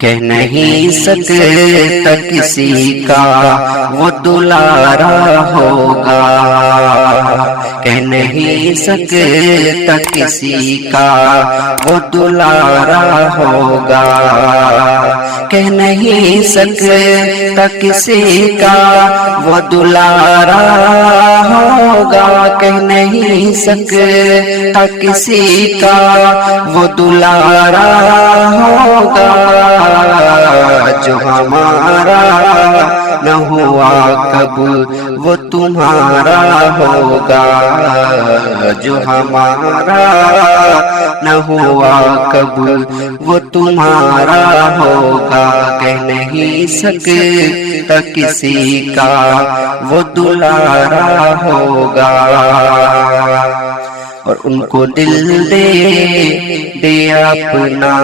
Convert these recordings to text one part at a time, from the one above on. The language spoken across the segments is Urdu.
کہ نہیں سکتا کسی کا وہ دلارا ہوگا، کہ نہیں سکتا کسی کا وہ دلارا ہوگا، کہ نہیں سکتا کسی کا وہ دلارا ہوگا، کہ نہیں سکتا کسی کا وہ دلارا ہوگا، جو ہمارا نہ ہوا کب وہ تمہارا ہوگا، جو ہمارا نہ ہوا کب وہ تمہارا ہوگا، کہ نہیں سکتا کسی کا وہ دلارا ہوگا۔ اور ان کو دل دے اپنا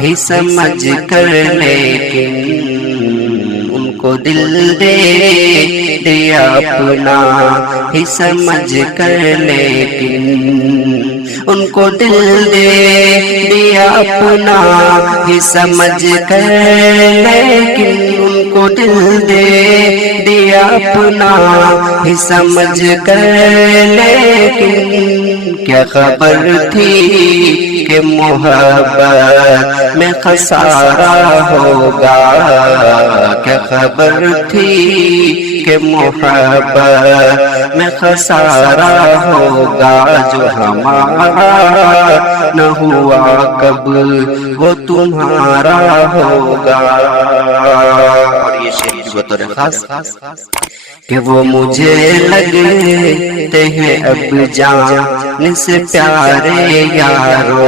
ہی سمجھ کر، لیکن ان کو دل دے اپنا ہی سمجھ کر، لیکن ان کو دل دے اپنا ہی سمجھ کر، لیکن ان کو دل دے اپنا ہی سمجھ کر، لیکن کیا خبر تھی کہ محبت میں خسارہ ہوگا، کیا خبر تھی کہ محبت میں خسارہ ہوگا، جو ہمارا نہ ہوا کب وہ تمہارا ہوگا۔ اور یہ شعر بطور خاص کہ وہ مجھے لگتے ہیں اب جان سے پیارے یارو،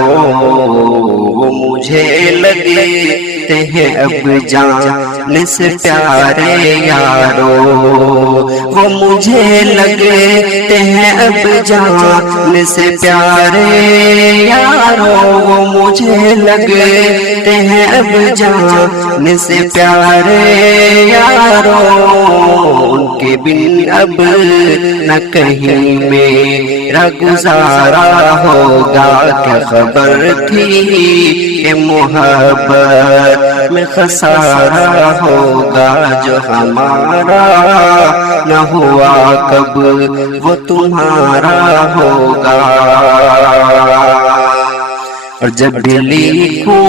وہ مجھے لگتے ہیں اب جان سے پیارے یارو، وہ مجھے لگتے ہیں اب جان سے پیارے یارو، وہ مجھے لگتے ہیں اب جان سے پیارے یارو، ان کے بن اب نہ کہیں میرا گزارا ہوگا، کیا خبر تھی کہ محبت میں خسارہ ہوگا، جو ہمارا نہ ہوا کب وہ تمہارا ہوگا۔ اور جب بھی لکھوں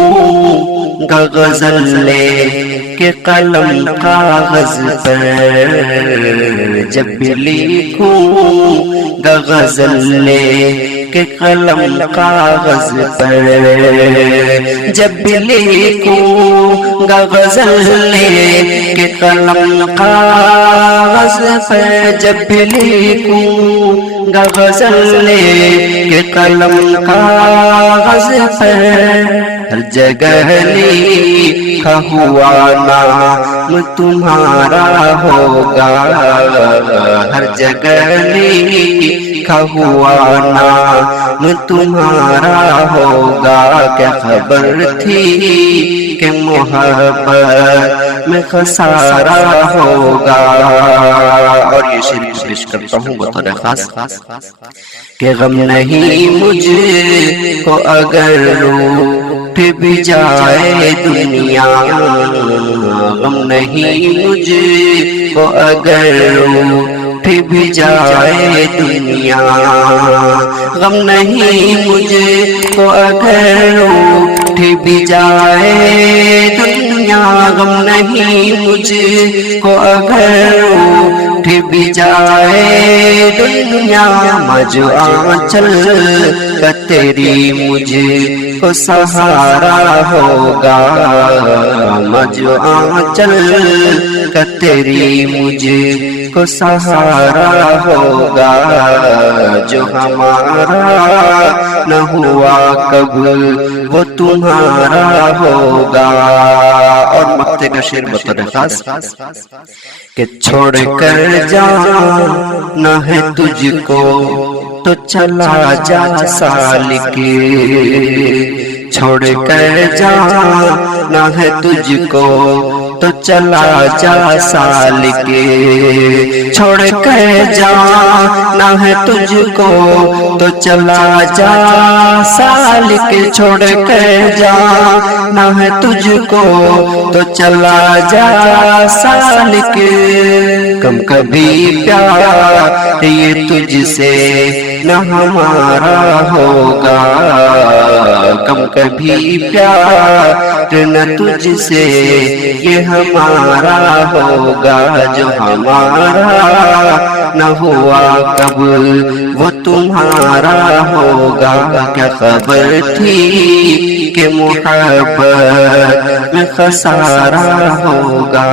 گا غزل لے کے قلم کاغذ پر، جب بھی لکھوں گا غزل لے کے قلم کاغذ پر، جب بھی لکھوں گا غزل لے کے قلم کاغذ پر، جب بھی لکھوں گا غزل لے کے قلم کاغذ پر، ہر جگہ لکھا ہوا نام تمہارا ہوگا، ہر جگہ لکھا ہوا نام تمہارا ہوگا، کیا خبر تھی کہ محبت میں خسارہ ہوگا۔ اور یہ شعر پیش کرتا ہوں بطور خاص کہ غم نہیں مجھ کو اگر روٹھ بھی جائے دنیا، غم نہیں مجھ کو اگر روٹھ بھی جائے دنیا، غم نہیں مجھ کو اگر روٹھ بھی جائے دنیا، غم نہیں مجھ کو اگر روٹھ بھی جائے دنیا، مجھو آنچل کا تیری مجھ کو سہارا ہوگا، مجھو آنچل کا تیری مجھ کو سہارا ہوگا، جو ہمارا نہ ہوا کب وہ تمہارا ہوگا۔ اور مقطع کا شعر بطور خاص کہ چھوڑ کر جانا ہے تجھ کو تو چلا جا سالک، چھوڑ کر جانا ہے تجھ کو تو چلا جا سالک، چھوڑ کر جانا ہے تجھ کو تو چلا جا سالک، چھوڑ کر جانا ہے تجھ کو تو چلا جا سالک، کم کبھی پیار یہ تجھ سے نہ ہمارا ہوگا، کم کبھی پیار نہ تجھ سے یہ ہمارا ہوگا، جو ہمارا نہ ہوا کب وہ تمہارا ہوگا، کیا خبر تھی کہ محبت میں خسارہ ہوگا۔